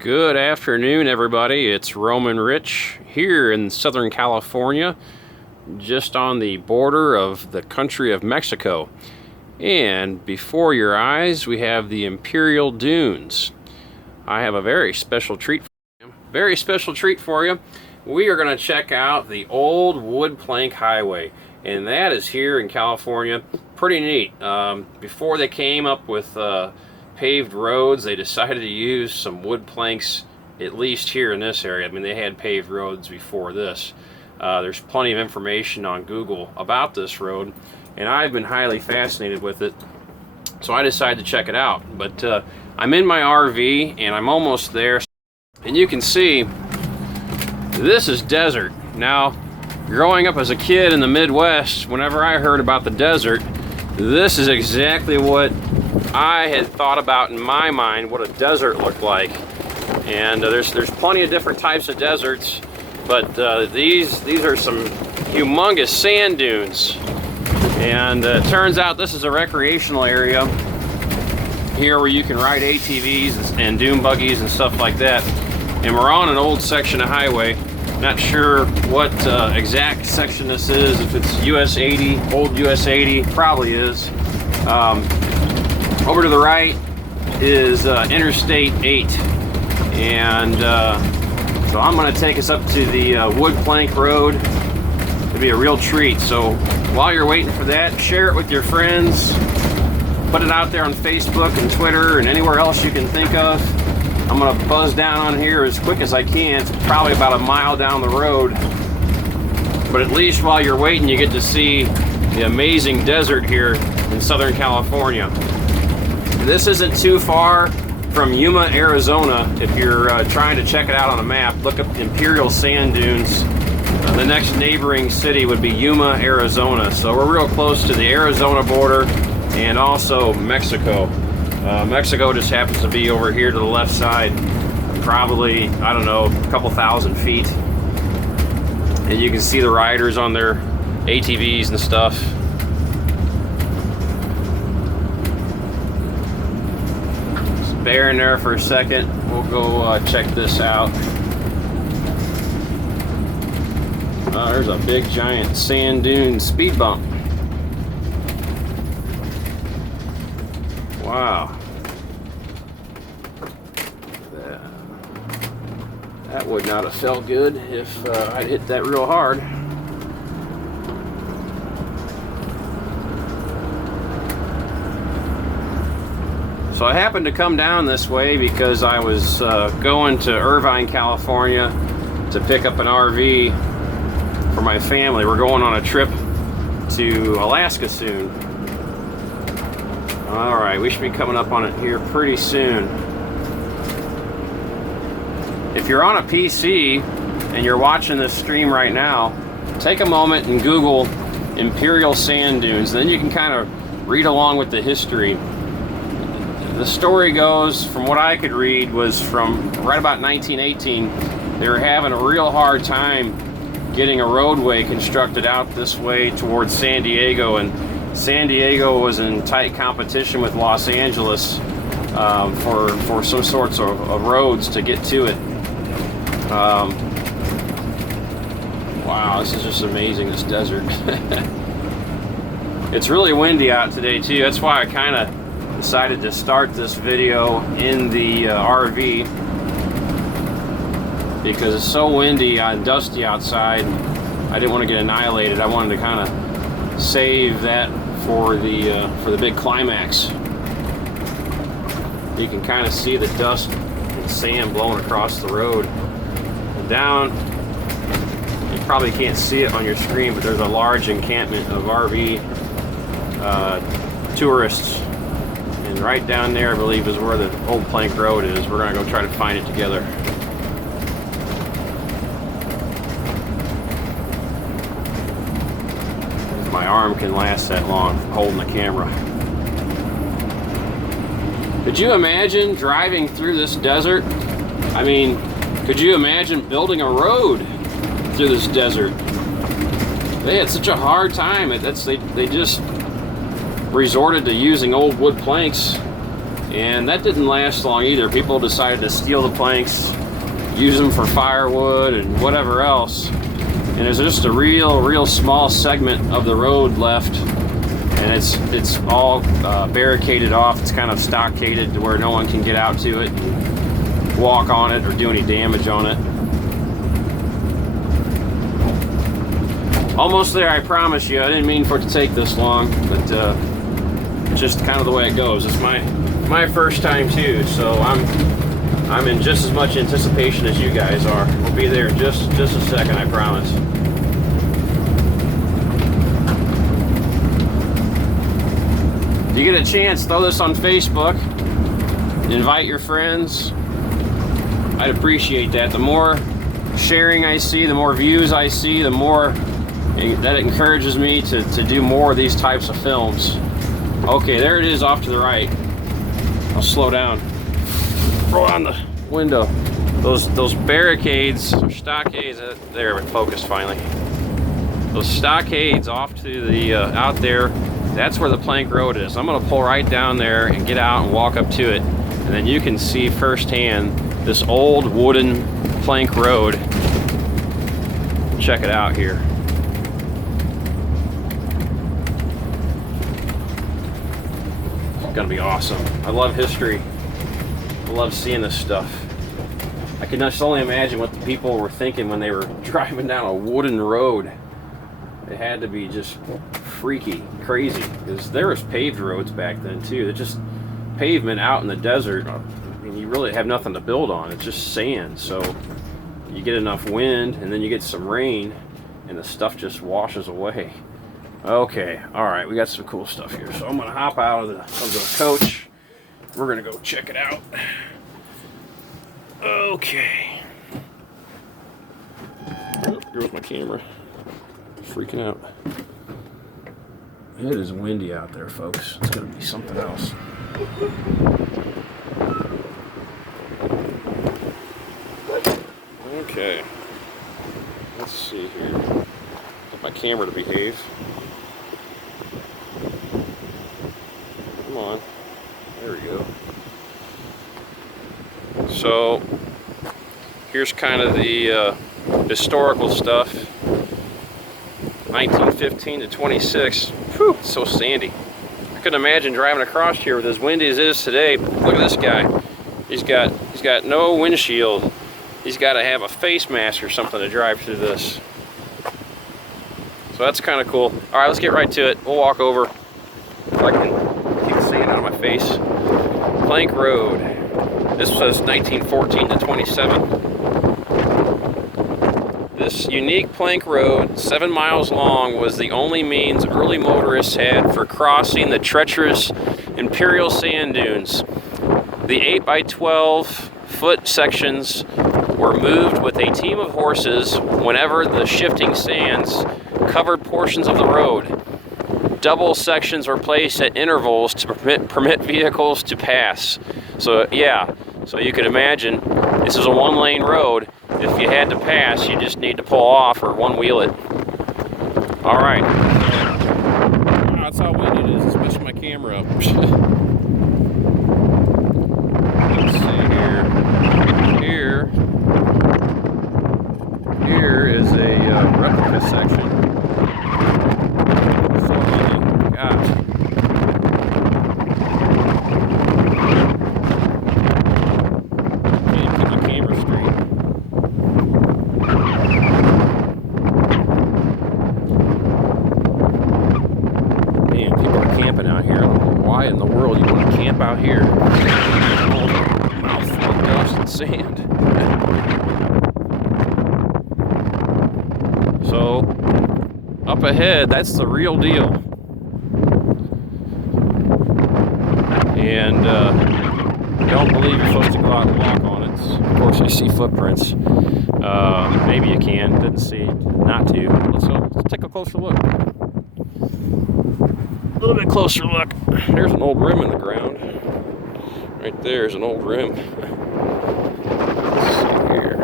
Good afternoon, everybody. It's Roman Rich here in Southern California, just on the border of the country of Mexico. And before your eyes, we have the Imperial Dunes. I have a very special treat for you. We are going to check out the old wood plank highway, and that is here in California. Pretty neat. Before they came up with paved roads, they decided to use some wood planks, at least here in this area. I mean, they had paved roads before this. There's plenty of information on Google about this road, and I've been highly fascinated with it, so I decided to check it out. But I'm in my RV, and I'm almost there, and you can see this is desert. Now, growing up as a kid in the Midwest, whenever I heard about the desert, this is exactly what I had thought about in my mind what a desert looked like. And there's plenty of different types of deserts, but these are some humongous sand dunes. And it turns out this is a recreational area here where you can ride ATVs and dune buggies and stuff like that. And we're on an old section of highway. Not sure what exact section this is, if it's US 80, old US 80, probably is. Over to the right is Interstate 8, and so I'm going to take us up to the wood plank road. It'll be a real treat. So while you're waiting for that, share it with your friends, put it out there on Facebook and Twitter and anywhere else you can think of. I'm going to buzz down on here as quick as I can. It's probably about a mile down the road, but at least while you're waiting, you get to see the amazing desert here in Southern California. This isn't too far from Yuma, Arizona. If you're trying to check it out on a map, look up Imperial Sand Dunes. The next neighboring city would be Yuma, Arizona. So we're real close to the Arizona border and also Mexico. Mexico just happens to be over here to the left side, probably, I don't know, a couple thousand feet. And you can see the riders on their ATVs and stuff. Bear in there for a second. We'll go check this out. There's a big giant sand dune speed bump. Wow. That would not have felt good if I'd hit that real hard. So I happened to come down this way because I was going to Irvine, California to pick up an RV for my family. We're going on a trip to Alaska soon. Alright, we should be coming up on it here pretty soon. If you're on a PC and you're watching this stream right now, take a moment and Google Imperial Sand Dunes. Then you can kind of read along with the history. The story goes, from what I could read, was from right about 1918. They were having a real hard time getting a roadway constructed out this way towards San Diego, and San Diego was in tight competition with Los Angeles for some sorts of roads to get to it. Wow, this is just amazing, this desert. It's really windy out today too. That's why I kind of decided to start this video in the RV, because it's so windy and dusty outside. I didn't want to get annihilated. I wanted to kind of save that for the big climax. You can kind of see the dust and sand blowing across the road. And down, you probably can't see it on your screen, but there's a large encampment of RV tourists. And right down there, I believe, is where the old plank road is. We're going to go try to find it together. If my arm can last that long holding the camera. Could you imagine driving through this desert? I mean, could you imagine building a road through this desert? They had such a hard time. They just resorted to using old wood planks And that didn't last long either. People decided to steal the planks, use them for firewood and whatever else. And there's just a real small segment of the road left, and it's all barricaded off. It's kind of stockaded to where no one can get out to it, walk on it, or do any damage on it. Almost there, I promise you. I didn't mean for it to take this long, but it's just kind of the way it goes. It's my first time too, so I'm in just as much anticipation as you guys are. We'll be there in just a second, I promise. If you get a chance, throw this on Facebook. Invite your friends. I'd appreciate that. The more sharing I see, the more views I see, the more that it encourages me to do more of these types of films. Okay, there it is off to the right. I'll slow down. Roll down the window. Those barricades or stockades, there, it focused finally. Those stockades off to the out there, that's where the plank road is. I'm gonna pull right down there and get out and walk up to it, and then you can see firsthand this old wooden plank road. Check it out here. It's gonna be awesome. I love history. I love seeing this stuff. I can just only imagine what the people were thinking when they were driving down a wooden road. It had to be just freaky, crazy, because there was paved roads back then too. They're just pavement out in the desert. I mean, you really have nothing to build on. It's just sand. So you get enough wind, and then you get some rain, and the stuff just washes away. Okay, all right, we got some cool stuff here. So I'm gonna hop out of the coach. We're gonna go check it out. Okay. Oh, here's my camera. Freaking out. It is windy out there, folks. It's gonna be something else. Okay. Let's see here. Get my camera to behave. Come on. There we go. So here's kind of the historical stuff. 1915 to 26. Whew, it's so sandy. I couldn't imagine driving across here with as windy as it is today. Look at this guy. He's got no windshield. He's got to have a face mask or something to drive through this. So that's kind of cool. All right, let's get right to it. We'll walk over. If I can keep the sand out of my face. Plank Road. This says 1914 to 27. This unique plank road, 7 miles long, was the only means early motorists had for crossing the treacherous imperial sand dunes. The 8 by 12 foot sections were moved with a team of horses whenever the shifting sands covered portions of the road. Double sections were placed at intervals to permit vehicles to pass. So yeah, so you can imagine this is a one-lane road. If you had to pass, you just need to pull off or one-wheel it. All right. That's how windy it is. It's messing my camera up. Let's see here. Here is a replica section. So windy. Gosh. Can't keep my camera straight. Out here. I don't know why in the world you want to camp out here. Mouthful of dust and sand. So, up ahead, that's the real deal. And don't believe you're supposed to go out and walk on it. Of course, you see footprints. Maybe you can. Didn't see not to. Let's take a closer look. A little bit closer look. There's an old rim in the ground. Right there's an old rim. Let's see here.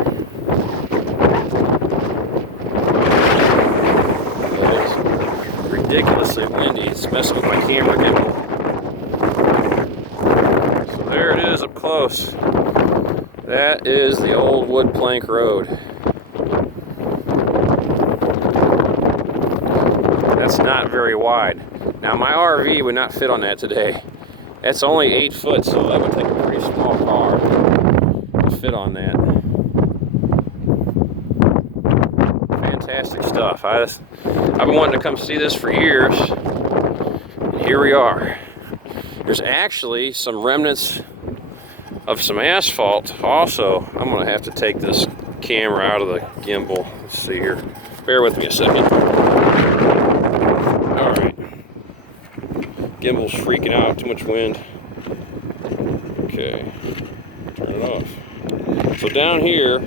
That is ridiculously windy. It's messing with my camera gimbal. So close. That is the old wood plank road. That's not very wide. Now my RV would not fit on that today. That's only 8 foot, so that would take a pretty small car to fit on that. Fantastic stuff. I've been wanting to come see this for years, and here we are. There's actually some remnants of some asphalt also. I'm gonna have to take this camera out of the gimbal. Let's see here. Bear with me a second. All right. Gimbal's freaking out, too much wind. Okay, turn it off. So down here,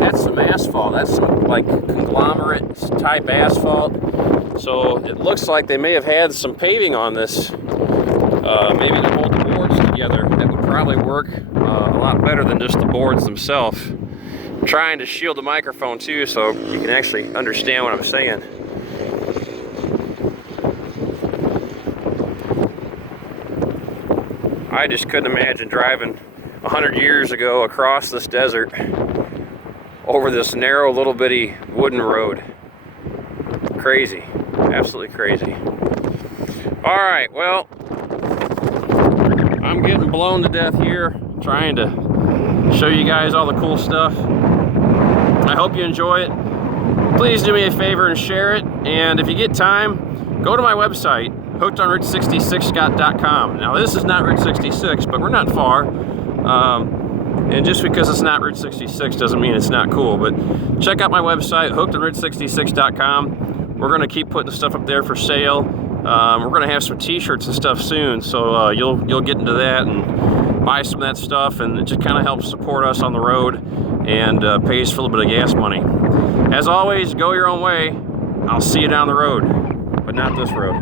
that's some asphalt. That's some like conglomerate type asphalt. So it looks like they may have had some paving on this, maybe to hold the boards together. That would probably work a lot better than just the boards themselves. I'm trying to shield the microphone too so you can actually understand what I'm saying. I just couldn't imagine driving 100 years ago across this desert over this narrow little bitty wooden road. Crazy, absolutely crazy. All right, well, I'm getting blown to death here trying to show you guys all the cool stuff. I hope you enjoy it. Please do me a favor and share it, and if you get time, go to my website, hookedonroute66scott.com. Now this is not Route 66, but we're not far. And just because it's not Route 66 doesn't mean it's not cool. But check out my website, hookedonroute66.com. We're going to keep putting stuff up there for sale. We're going to have some t-shirts and stuff soon, so you'll get into that and buy some of that stuff, and it just kind of helps support us on the road and pays for a little bit of gas money. As always, go your own way. I'll see you down the road, but not this road.